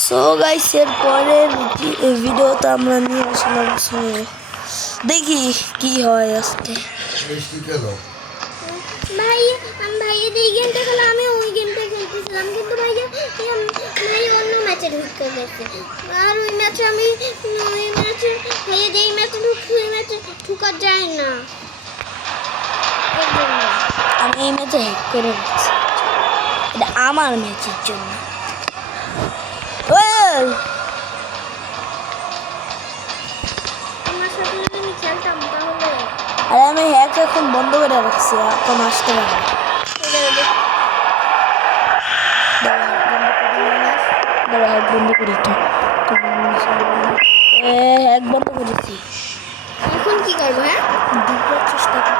So guys এর পরের ভিডিওতে আমরা নিয়ে আসলাম। সো দেখি কি হয় আজকে। ভাই আমি ভাইয়া এই গেমটা খেলা আমি ওই গেমটা খেলতেছিলাম কিন্তু ভাইয়া ভাই অন্য ম্যাচে ঢুকে গেছে আর ওই ম্যাচে আমি ওই ম্যাচে ভাইয়া যেই ম্যাচে ঢুকি ওই ম্যাচে ঢুকা যায় না। আমি এই ম্যাচে হ্যাক করে রাখছি, এটা আমার ম্যাচের জন্য। আমার সাথে যদি আমি খেলতাম তাহলে আর আমি হ্যাক এখন বন্ধ করে রাখছি, এখন আসতে পারবো। হ্যাক বন্ধ করি তো, হ্যাক বন্ধ করেছি। এখন কি করবো? হ্যাঁ দেখবার চেষ্টা কর।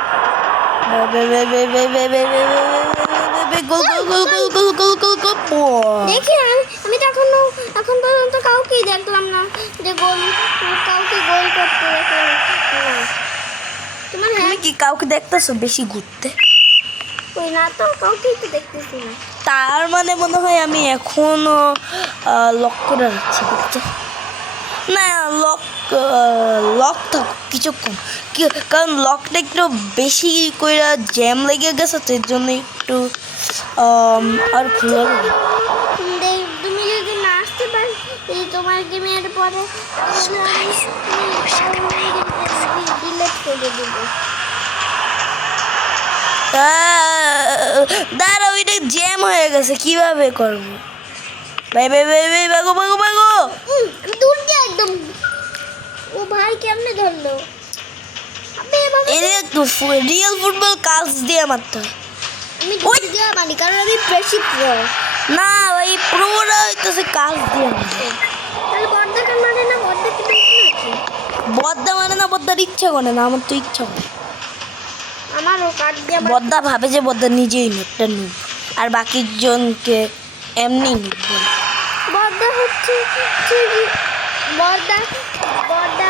দেখি আমি তো এখন পর্যন্ত কাউকেই দেখলাম না যে কাউকে গোল করতে দেখলাম না। তোমার তুমি কি কাউকে দেখতেছো বেশি ঘুরতে? ওই না তো কাউকেই তো দেখতেছি না। তার মানে মনে হয় আমি এখনো লক করে রাখছি, বুঝছো না? লক থাক কিছুক্ষণ, কারণ লকটা একটু বেশি করে জ্যাম লেগে গেছে, তো এর জন্য একটু আর খুলে তুমি যদি না আসতে পারো তোমার গেমের পরে ডিলেট করে দেবো। দাঁড়া, ওইটা জ্যাম হয়ে গেছে, কিভাবে করবো? ভাই ভাই ভাই ভাই ভাগো ভাগো ভাগো! আমি দূর দিয়ে একদম। ও ভাই কেমনে ধরলো? রিয়েল ফুটবল কাজ দিয়ে মারতে হয়। আমি দূর দিয়ে মানি কারণ আমি বেশি প্রো। না ভাই, প্রোরা হইতেছে কাজ দিয়ে মারে। তাহলে বড়দা কেন মানে না? বড়দা কি দেখি বদ্দা মানে না, বদ্দার ইচ্ছা করে না, আমার তো ইচ্ছা করে। আমারও কাট দিয়ে বদ্দা ভাবে যে বদ্দা নিজেই একটা নুব, আর বাকি জনকে এমনি নুব বলে। বড়দা হচ্ছে বড়দা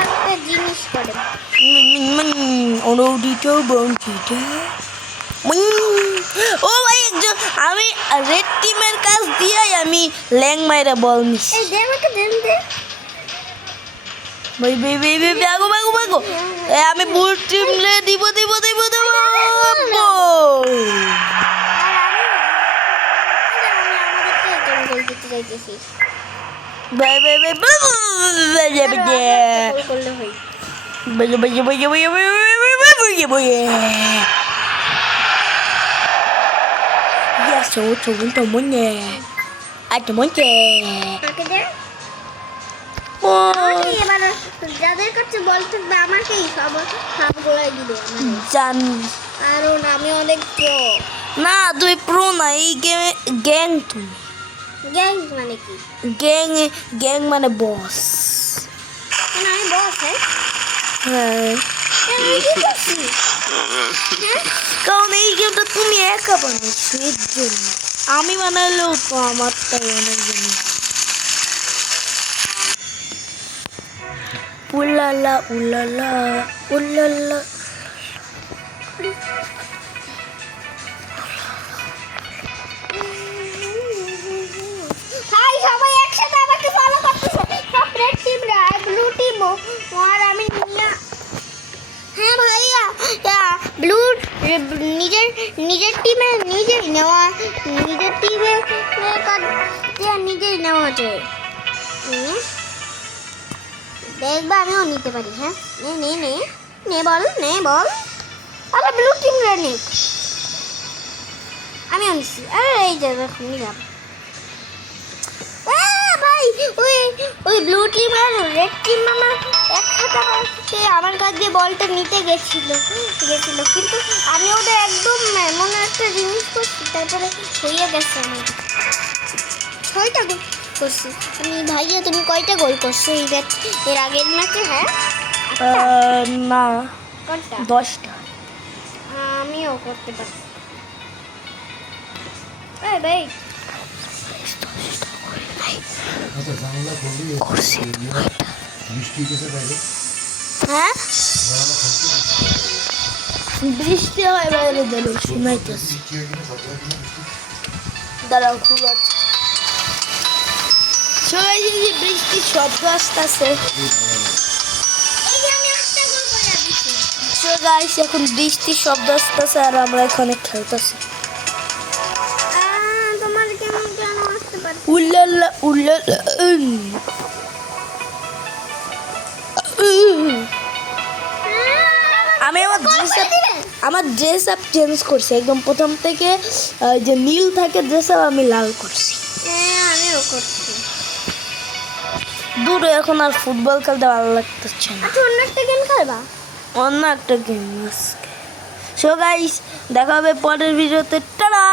একটা জিনিস করে। ও ভাই, একজন আমি রেড টিমের কাজ দিয়ে আমি ল্যাং মাইরা বল মিস। এই দে আমাকে দেন দে। ভাই ভাই ভাই ভাই ভাগো ভাগো ভাগো! আমি বুল টিম লে দিব দিব দিব দিব। ভাই ভাই ভাই যাদের কাছে বল থাকবে আমাকেই সব গোড়ায় দিবে জানি। কারণ আমি অনেক প্রো। না তুই প্রো না, এই গেমে গ্যাং। তুমি গ্যাং মানে কি? গ্যাং মানে বস। মানে আমি বস? হ্যাঁ, কারণ এই গেমটা তুমি একা বানাচ্ছো, এর জন্য। আমি বানালেও তো আমার তাই অনেক জন্য। উল্লালা উল্লালা উল্লালা। হাই সবাই একসাথে আমাকে ফলো করতেছে। সব রেড টিম আর ব্লু টিমও। আর আমি হ্যাঁ ভাইয়া, ব্লু নিজের টিমে নিজেই নেওয়া, নিজের টিমে নিজেই নেওয়া যায়। দেখবা আমিও নিতে পারি। হ্যাঁ নে নে নে নে বল নে বল। আরে ব্লু টিম রে আমি আনছি। আরে এই যে দেখুন নিলাম। ভাই ওই ব্লু টিম আর রেড টিম আমার একসাথে আমার কাছ দিয়ে বলটা নিতে গেছিল কিন্তু আমি ওদের একদম এমন একটা জিনিস করছি, তারপরে হয়ে গেছে। আমার 6টা গোল করছি আমি। ভাইয়া তুমি কয়টা গোল করছো এর আগের ম্যাচে? হ্যাঁ না, কোনটা? 10টা। আমিও করতে পারি। এই ভাই হ্যাঁ, বৃষ্টি হয় বাইরে দিল, শুনাইতেছি। দাঁড়াও, খুব আছে। সবাই যে বৃষ্টির শব্দ আসতেছে। এই যে আমি একটা গোল করে দিছি। সো গাইস এখন বৃষ্টির শব্দ আসতেছে আর আমরা এখানে খেলতেছি। তোমার কেমন কেন আসতে পারে? উল্লাল্লা উল্লাল্লা আমি আমার ড্রেস আপ চেঞ্জ করছি একদম প্রথম থেকে। যে নীল থাকে ড্রেস আপ আমি লাল করছি। আমিও করছি। দূরে এখন আর ফুটবল খেলতে ভালো লাগতেছে না, আচ্ছা অন্য একটা গেম খেলবা? অন্য একটা গেম আজকে। সো গাইস দেখা হবে পরের ভিডিওতে। টাটা।